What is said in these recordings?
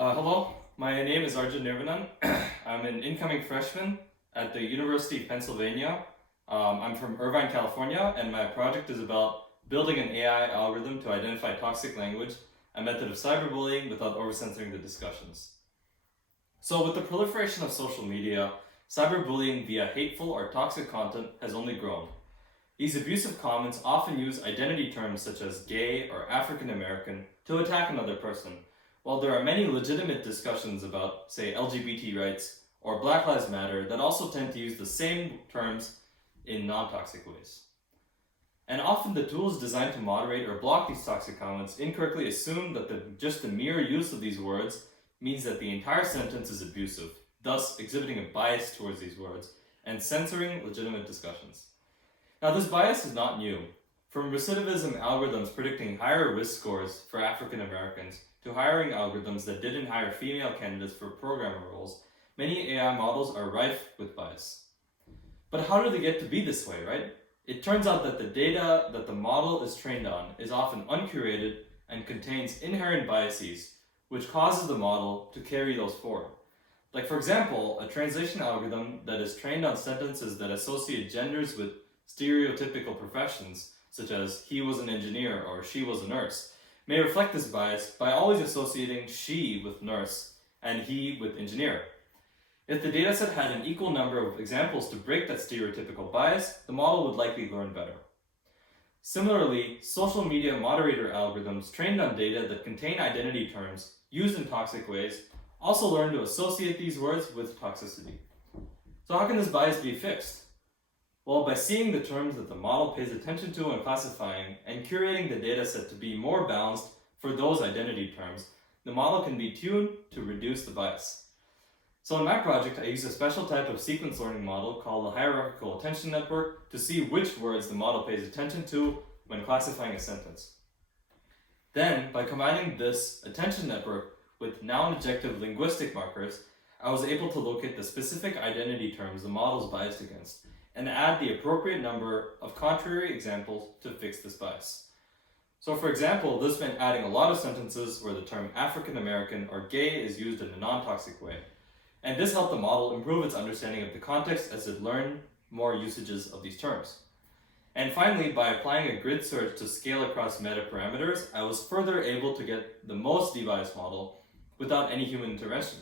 Hello, my name is Arjun Neervannan. I'm an incoming freshman at the University of Pennsylvania. I'm from Irvine, California, and my project is about building an AI algorithm to identify toxic language, a method of cyberbullying without overcensoring the discussions. So with the proliferation of social media, cyberbullying via hateful or toxic content has only grown. These abusive comments often use identity terms such as gay or African American to attack another person, while there are many legitimate discussions about, say, LGBT rights or Black Lives Matter that also tend to use the same terms in non-toxic ways. And often the tools designed to moderate or block these toxic comments incorrectly assume that just the mere use of these words means that the entire sentence is abusive, thus exhibiting a bias towards these words and censoring legitimate discussions. Now, this bias is not new. From recidivism algorithms predicting higher risk scores for African Americans to hiring algorithms that didn't hire female candidates for programmer roles, many AI models are rife with bias. But how do they get to be this way, right? It turns out that the data that the model is trained on is often uncurated and contains inherent biases, which causes the model to carry those forward. Like, for example, a translation algorithm that is trained on sentences that associate genders with stereotypical professions, such as he was an engineer or she was a nurse, may reflect this bias by always associating she with nurse and he with engineer. If the dataset had an equal number of examples to break that stereotypical bias, the model would likely learn better. Similarly, social media moderator algorithms trained on data that contain identity terms used in toxic ways also learn to associate these words with toxicity. So how can this bias be fixed? Well, by seeing the terms that the model pays attention to when classifying and curating the dataset to be more balanced for those identity terms, the model can be tuned to reduce the bias. So in my project, I use a special type of sequence learning model called the hierarchical attention network to see which words the model pays attention to when classifying a sentence. Then, by combining this attention network with noun-adjective linguistic markers, I was able to locate the specific identity terms the model is biased against and add the appropriate number of contrary examples to fix this bias. So for example, this meant adding a lot of sentences where the term African American or gay is used in a non-toxic way. And this helped the model improve its understanding of the context as it learned more usages of these terms. And finally, by applying a grid search to scale across meta parameters, I was further able to get the most debiased model without any human intervention.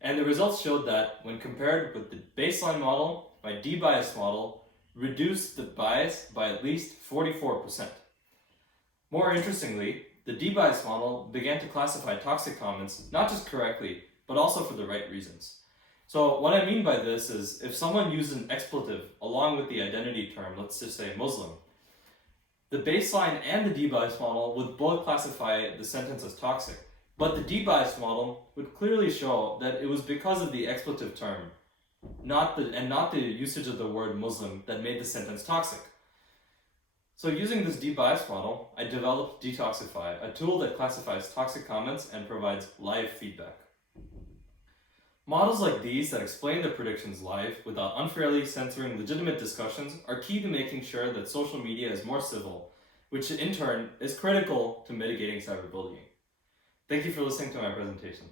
And the results showed that when compared with the baseline model, my debiased model reduced the bias by at least 44%. More interestingly, the debiased model began to classify toxic comments not just correctly, but also for the right reasons. So what I mean by this is if someone uses an expletive along with the identity term, let's just say Muslim, the baseline and the debiased model would both classify the sentence as toxic, but the debiased model would clearly show that it was because of the expletive term, not the usage of the word Muslim that made the sentence toxic. So using this debiased model, I developed Detoxify, a tool that classifies toxic comments and provides live feedback. Models like these that explain their predictions live without unfairly censoring legitimate discussions are key to making sure that social media is more civil, which in turn is critical to mitigating cyberbullying. Thank you for listening to my presentation.